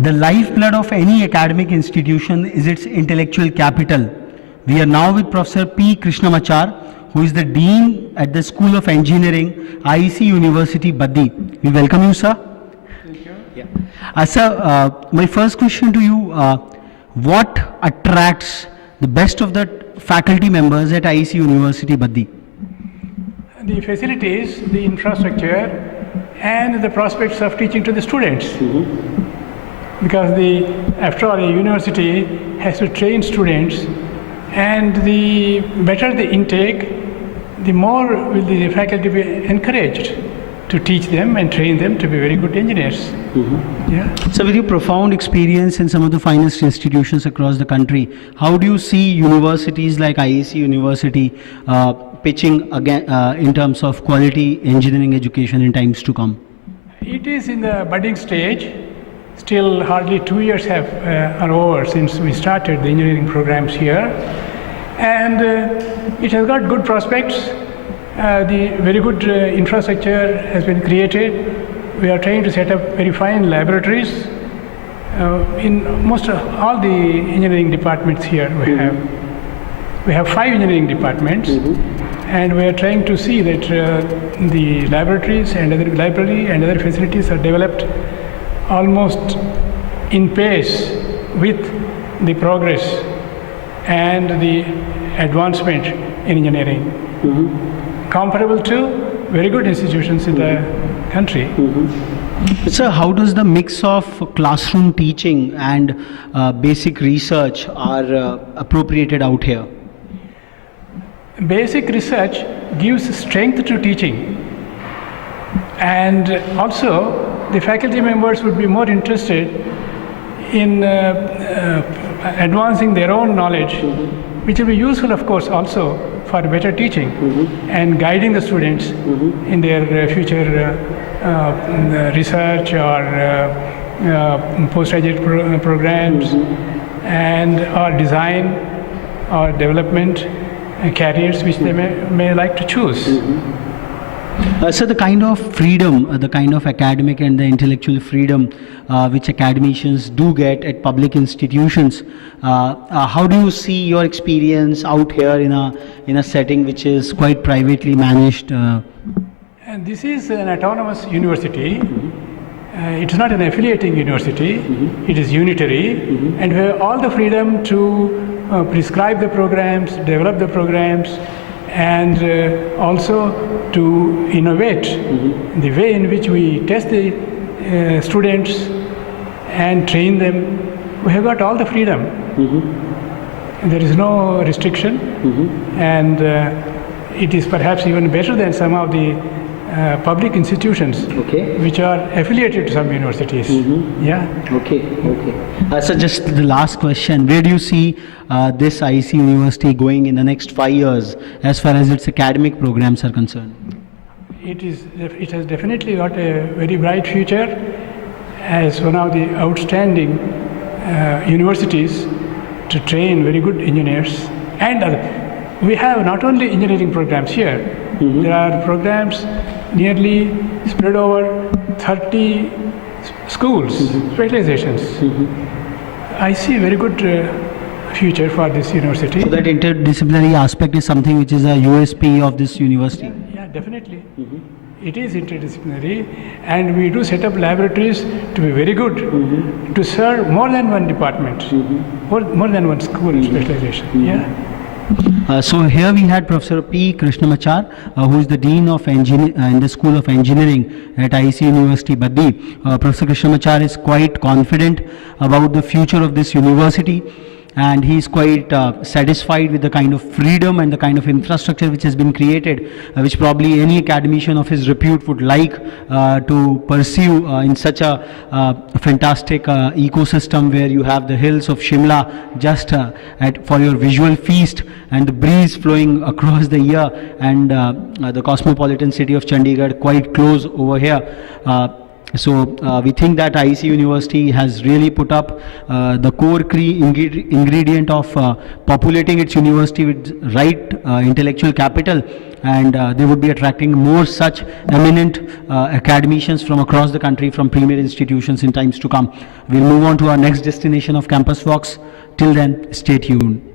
The lifeblood of any academic institution is its intellectual capital. We are now with Professor P. Krishnamachar, who is the Dean at the School of Engineering, IEC University, Baddi. We welcome you, sir. Thank you. Yeah. Sir, my first question to you, what attracts the best of the faculty members at IEC University, Baddi? The facilities, the infrastructure, and the prospects of teaching to the students. Because after all, a university has to train students, and the better the intake, the more will the faculty be encouraged to teach them and train them to be very good engineers. Yeah. So with your profound experience in some of the finest institutions across the country, how do you see universities like IEC University pitching again in terms of quality engineering education in times to come? It is in the budding stage. Still hardly 2 years are over since we started the engineering programs here, and it has got good prospects. The very good infrastructure has been created. We are trying to set up very fine laboratories in most of all the engineering departments here. We have 5 engineering departments, and we are trying to see that the laboratories and other library and other facilities are developed almost in pace with the progress and the advancement in engineering, comparable to very good institutions in the country. Sir, how does the mix of classroom teaching and basic research are appropriated out here? Basic research gives strength to teaching, and also the faculty members would be more interested in advancing their own knowledge, which will be useful, of course, also for better teaching and guiding the students in their future research or postgraduate programs and or design or development careers which they may like to choose. So the kind of freedom, the kind of academic and the intellectual freedom which academicians do get at public institutions, how do you see your experience out here in a setting which is quite privately managed? And this is an autonomous university. It is not an affiliating university. It is unitary, and we have all the freedom to prescribe the programs, develop the programs, and also to innovate the way in which we test the students and train them. We have got all the freedom. There is no restriction, and it is perhaps even better than some of the public institutions which are affiliated to some universities. Yeah. Okay. So just the last question, where do you see this IEC University going in the next 5 years as far as its academic programs are concerned? It has definitely got a very bright future as one of the outstanding universities to train very good engineers and other. We have not only engineering programs here, there are programs nearly spread over 30 schools, specializations. I see a very good future for this university. So that interdisciplinary aspect is something which is a USP of this university? Yeah, definitely. It is interdisciplinary, and we do set up laboratories to be very good, to serve more than one department, more than one school specialization. Yeah. So here we had Professor P. Krishnamachar, who is the Dean of in the School of Engineering at IEC University, Baddi. Professor Krishnamachar is quite confident about the future of this university, and he is quite satisfied with the kind of freedom and the kind of infrastructure which has been created, which probably any academician of his repute would like to pursue in such a fantastic ecosystem where you have the hills of Shimla just for your visual feast, and the breeze flowing across the year, and the cosmopolitan city of Chandigarh quite close over here. So we think that IEC University has really put up the core ingredient of populating its university with right intellectual capital, and they would be attracting more such eminent academicians from across the country, from premier institutions in times to come. We'll move on to our next destination of Campus Walks. Till then, stay tuned.